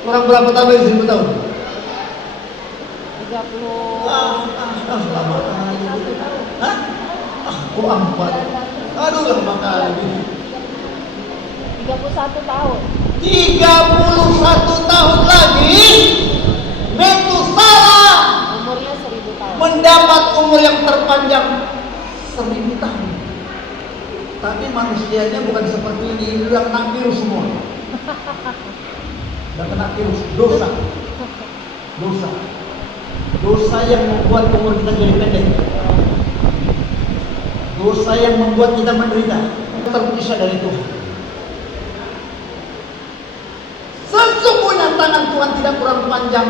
Orang berapa tahun lagi 1000 tahun? 30. Lama kali. Hah? Kok 4? Aduh, lama kali. 31 tahun. 31 tahun lagi Metusala Umurnya 1000 tahun. mendapat umur yang terpanjang 1000 tahun. Tapi manusianya bukan seperti ini. Ini udah kena virus semua. Udah kena virus dosa. Dosa yang membuat umur kita jadi pendek. Dosa yang membuat kita menderita, terpisah dari Tuhan. Sesungguhnya tangan Tuhan tidak kurang panjang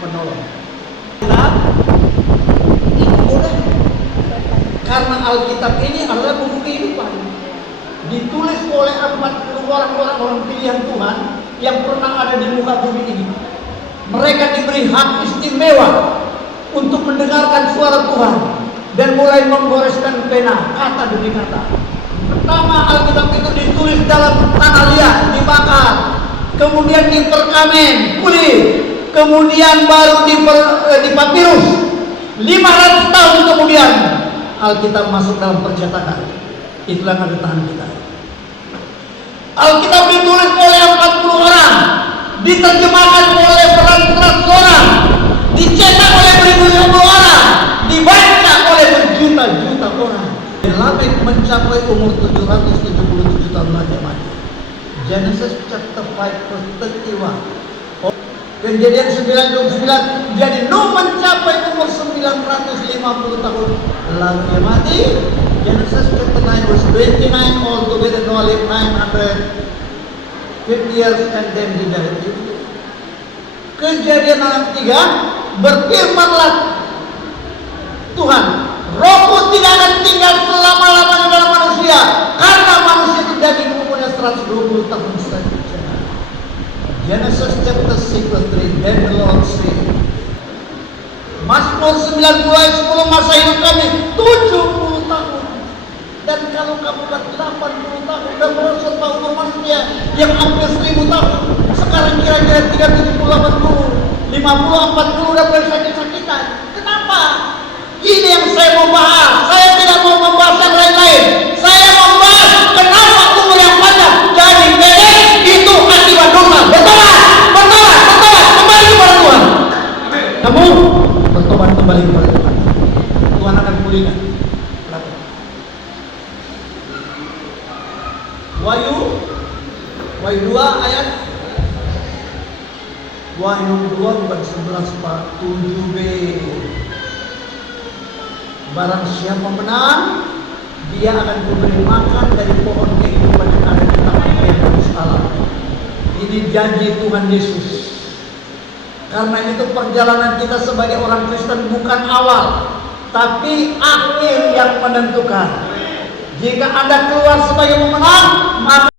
menolong. Itu udah. Karena Alkitab ini adalah buku kehidupan. Ditulis oleh 40 orang pilihan Tuhan yang pernah ada di muka bumi ini. Mereka diberi hak istimewa untuk mendengarkan suara Tuhan dan mulai menggoreskan pena kata demi kata. Pertama, Alkitab itu ditulis dalam tanah liat, dibakar, kemudian diperkamen, kulit, kemudian baru di papirus. 500 tahun kemudian Alkitab masuk dalam percetakan. Itulah yang ada tahan kita. Alkitab ditulis oleh 40 orang, diterjemahkan oleh beratus orang, dicetak oleh beribu-ribu orang, dibaca oleh berjuta-juta orang. Lamek mencapai umur 777 tahun lagi mati. Genesis chapter 5 verse 31. Kejadian 9:29, jadi Nuh mencapai umur 950 tahun lalu dia mati. Genesis chapter 9 verse 29, altogether Noah lived 950 years and then he died. Kejadian 3, berfirmanlah Tuhan, Rohku tidak akan tinggal selama-lamanya dalam manusia, karena manusia itu daging umurnya 120 tahun saja. Genesis chapter 6 verse 3, then the Lord said, Mazmur 90 ayat 10, masa hidup kami 70 tahun. Dan kalau kamu kan 80 tahun dan merosot umur manusia yang hampir 1000 tahun, sekarang kira-kira 30, 80, 50, 40 udah bersakit-sakitan. Kenapa? Ini yang saya mau bahas. Saya tidak mau membahas yang lain-lain. Saya membahas kenapa umur yang panjang jadi pendek itu akibat dosa. Bertobat, kembali kepada Tuhan. Kamu bertobat kembali kepada Tuhan. Tuhan akan pulihkan. Wahyu 2 ayat Wahyu 2 bukan 11 Pak, 7b. Barang siapa menang, dia akan diberi makan dari pohon kehidupan yang ada di taman Firdaus Allah. Ini janji Tuhan Yesus. Karena itu perjalanan kita sebagai orang Kristen bukan awal, tapi akhir yang menentukan. Jika Anda keluar sebagai pemenang, maka